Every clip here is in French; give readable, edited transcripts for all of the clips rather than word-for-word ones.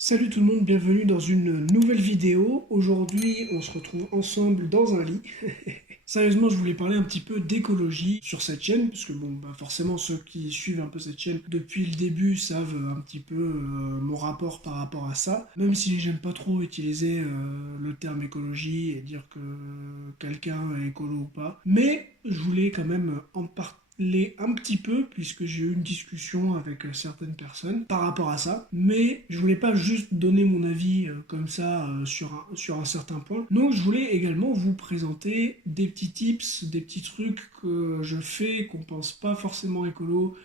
Salut tout le monde, bienvenue dans une nouvelle vidéo. Aujourd'hui, on se retrouve ensemble dans un lit. Sérieusement, je voulais parler un petit peu d'écologie sur cette chaîne, parce que forcément, ceux qui suivent un peu cette chaîne depuis le début savent un petit peu mon rapport par rapport à ça. Même si j'aime pas trop utiliser le terme écologie et dire que quelqu'un est écolo ou pas. Mais je voulais quand même en parler un petit peu, puisque j'ai eu une discussion avec certaines personnes par rapport à ça, mais je voulais pas juste donner mon avis comme ça sur un certain point. Donc je voulais également vous présenter des petits tips, des petits trucs que je fais, qu'on pense pas forcément écolo,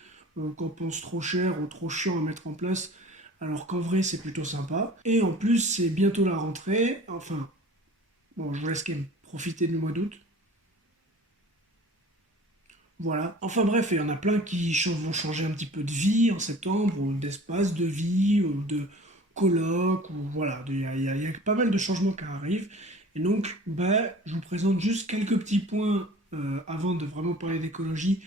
qu'on pense trop cher ou trop chiant à mettre en place, alors qu'en vrai c'est plutôt sympa. Et en plus c'est bientôt la rentrée, enfin, bon je vous laisse quand même profiter du mois d'août. Voilà. Enfin bref, il y en a plein qui vont changer un petit peu de vie en septembre, ou d'espace de vie, ou de colloque, ou voilà. Il y a pas mal de changements qui arrivent. Et donc, je vous présente juste quelques petits points avant de vraiment parler d'écologie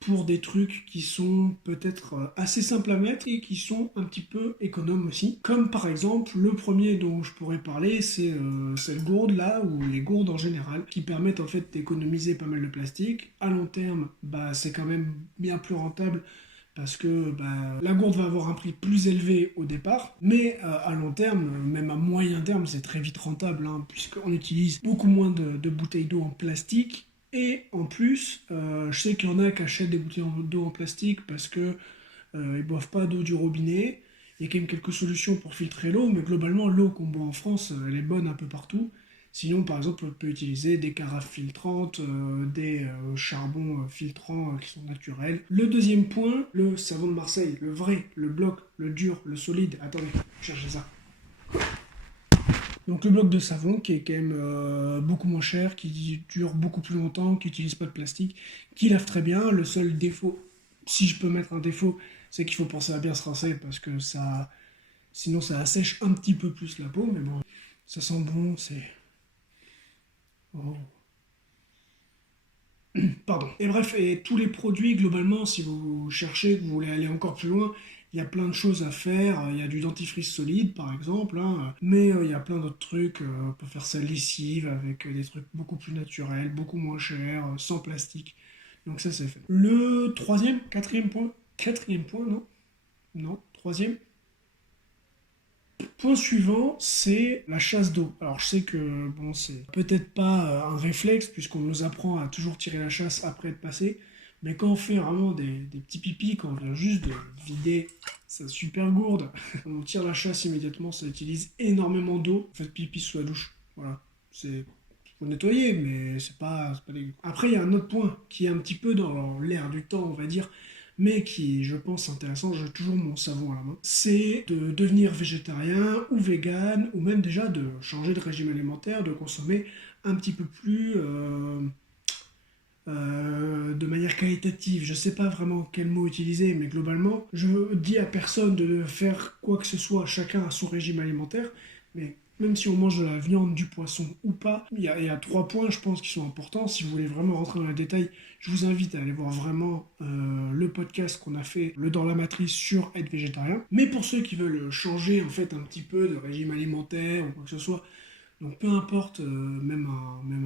pour des trucs qui sont peut-être assez simples à mettre et qui sont un petit peu économes aussi. Comme par exemple, le premier dont je pourrais parler, c'est cette gourde là, ou les gourdes en général, qui permettent en fait d'économiser pas mal de plastique. À long terme, c'est quand même bien plus rentable parce que la gourde va avoir un prix plus élevé au départ, mais à long terme, même à moyen terme, c'est très vite rentable, hein, puisqu'on utilise beaucoup moins de bouteilles d'eau en plastique. Et en plus, je sais qu'il y en a qui achètent des bouteilles d'eau en plastique parce que ils boivent pas d'eau du robinet. Il y a quand même quelques solutions pour filtrer l'eau, mais globalement, l'eau qu'on boit en France, elle est bonne un peu partout. Sinon, par exemple, on peut utiliser des carafes filtrantes, des charbons filtrants qui sont naturels. Le deuxième point, le savon de Marseille, le vrai, le bloc, le dur, le solide. Attendez, cherchez ça. Donc le bloc de savon qui est quand même beaucoup moins cher, qui dure beaucoup plus longtemps, qui n'utilise pas de plastique, qui lave très bien. Le seul défaut, si je peux mettre un défaut, c'est qu'il faut penser à bien se rincer parce que ça, sinon ça assèche un petit peu plus la peau, mais bon, ça sent bon, c'est... Oh. Pardon. Et bref, et tous les produits, globalement, si vous cherchez, que vous voulez aller encore plus loin, il y a plein de choses à faire. Il y a du dentifrice solide, par exemple, hein, mais il y a plein d'autres trucs. On peut faire sa lessive avec des trucs beaucoup plus naturels, beaucoup moins chers, sans plastique. Donc ça, c'est fait. Le troisième, quatrième point, non? Non, troisième. Point suivant, c'est la chasse d'eau. Alors je sais que bon, c'est peut-être pas un réflexe puisqu'on nous apprend à toujours tirer la chasse après être passé, mais quand on fait vraiment des petits pipis, quand on vient juste de vider sa super gourde, on tire la chasse immédiatement, ça utilise énormément d'eau. Faites pipi sous la douche. Voilà, c'est faut nettoyer, mais c'est pas dégueu. Après, il y a un autre point qui est un petit peu dans l'air du temps, on va dire, mais qui est, je pense, intéressant, j'ai toujours mon savon à la main, c'est de devenir végétarien ou vegan, ou même déjà de changer de régime alimentaire, de consommer un petit peu plus de manière qualitative. Je sais pas vraiment quel mot utiliser, mais globalement, je dis à personne de faire quoi que ce soit, chacun a son régime alimentaire, mais même si on mange de la viande, du poisson ou pas, il y a trois points, je pense, qui sont importants. Si vous voulez vraiment rentrer dans les détails, je vous invite à aller voir vraiment le podcast qu'on a fait, le Dans la Matrice, sur être végétarien. Mais pour ceux qui veulent changer en fait un petit peu de régime alimentaire ou quoi que ce soit, donc peu importe, même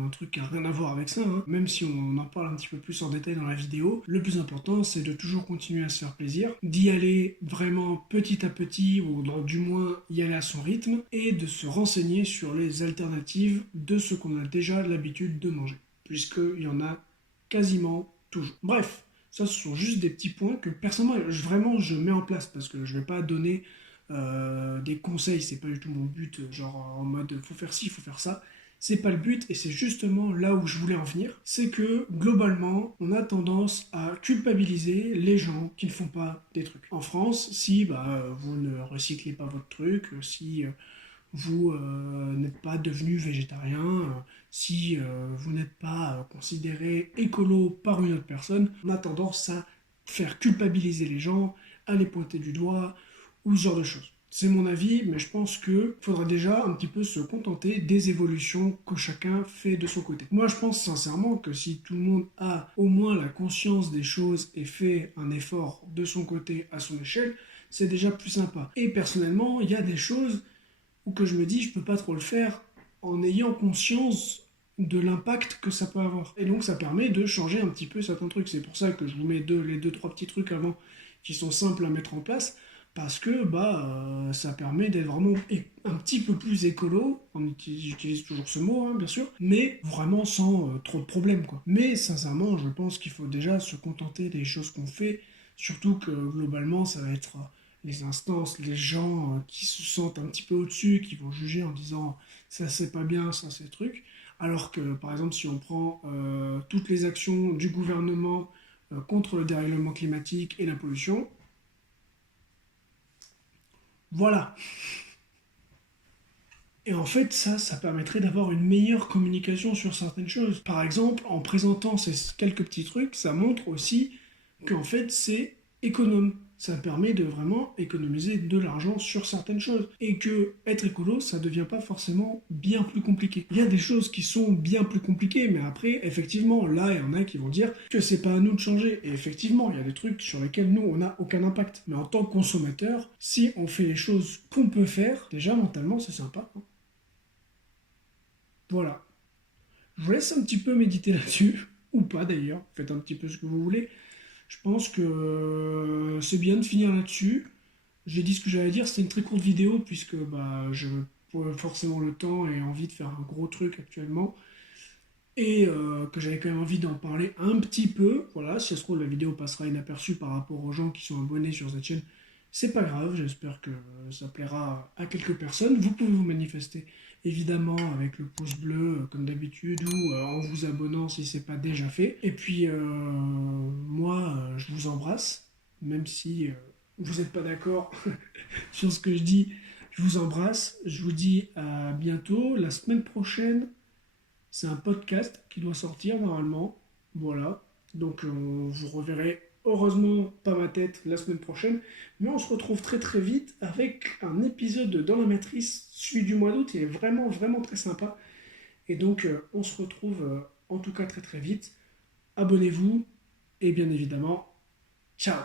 un truc qui n'a rien à voir avec ça, hein, même si on en parle un petit peu plus en détail dans la vidéo, le plus important c'est de toujours continuer à se faire plaisir, d'y aller vraiment petit à petit, ou du moins y aller à son rythme, et de se renseigner sur les alternatives de ce qu'on a déjà l'habitude de manger, puisqu'il y en a quasiment toujours. Bref, ça ce sont juste des petits points que personnellement, vraiment je mets en place, parce que je ne vais pas donner des conseils, c'est pas du tout mon but, genre en mode faut faire ci, faut faire ça. C'est pas le but et c'est justement là où je voulais en venir. C'est que globalement, on a tendance à culpabiliser les gens qui ne font pas des trucs. En France, si vous ne recyclez pas votre truc, si vous n'êtes pas devenu végétarien, si vous n'êtes pas considéré écolo par une autre personne, on a tendance à faire culpabiliser les gens, à les pointer du doigt, ou ce genre de choses. C'est mon avis, mais je pense qu'il faudra déjà un petit peu se contenter des évolutions que chacun fait de son côté. Moi, je pense sincèrement que si tout le monde a au moins la conscience des choses et fait un effort de son côté à son échelle, c'est déjà plus sympa. Et personnellement, il y a des choses où que je me dis, je peux pas trop le faire en ayant conscience de l'impact que ça peut avoir. Et donc ça permet de changer un petit peu certains trucs. C'est pour ça que je vous mets les deux, trois petits trucs avant qui sont simples à mettre en place, parce que ça permet d'être vraiment un petit peu plus écolo, j'utilise toujours ce mot, hein, bien sûr, mais vraiment sans trop de problèmes, quoi. Mais sincèrement, je pense qu'il faut déjà se contenter des choses qu'on fait, surtout que globalement, ça va être les instances, les gens qui se sentent un petit peu au-dessus, qui vont juger en disant ça c'est pas bien, ça c'est le truc. Alors que par exemple, si on prend toutes les actions du gouvernement contre le dérèglement climatique et la pollution, voilà. Et en fait, ça permettrait d'avoir une meilleure communication sur certaines choses. Par exemple, en présentant ces quelques petits trucs, ça montre aussi qu'en fait, c'est économe. Ça permet de vraiment économiser de l'argent sur certaines choses. Et que être écolo, ça ne devient pas forcément bien plus compliqué. Il y a des choses qui sont bien plus compliquées, mais après, effectivement, là, il y en a qui vont dire que c'est pas à nous de changer. Et effectivement, il y a des trucs sur lesquels nous, on n'a aucun impact. Mais en tant que consommateur, si on fait les choses qu'on peut faire, déjà mentalement, c'est sympa, hein. Voilà. Je vous laisse un petit peu méditer là-dessus, ou pas d'ailleurs, faites un petit peu ce que vous voulez. Je pense que c'est bien de finir là-dessus. J'ai dit ce que j'allais dire, c'était une très courte vidéo, puisque je pas forcément le temps et envie de faire un gros truc actuellement. Et que j'avais quand même envie d'en parler un petit peu. Voilà, si ça se trouve, la vidéo passera inaperçue par rapport aux gens qui sont abonnés sur cette chaîne. C'est pas grave, j'espère que ça plaira à quelques personnes. Vous pouvez vous manifester évidemment avec le pouce bleu comme d'habitude ou en vous abonnant si c'est pas déjà fait. Et puis moi, je vous embrasse, même si vous n'êtes pas d'accord sur ce que je dis. Je vous embrasse, je vous dis à bientôt. La semaine prochaine, c'est un podcast qui doit sortir normalement. Voilà. Donc vous reverrez heureusement pas ma tête la semaine prochaine. Mais on se retrouve très très vite avec un épisode de Dans la Matrice, celui du mois d'août. Il est vraiment vraiment très sympa. Et donc on se retrouve en tout cas très très vite. Abonnez-vous et bien évidemment, ciao.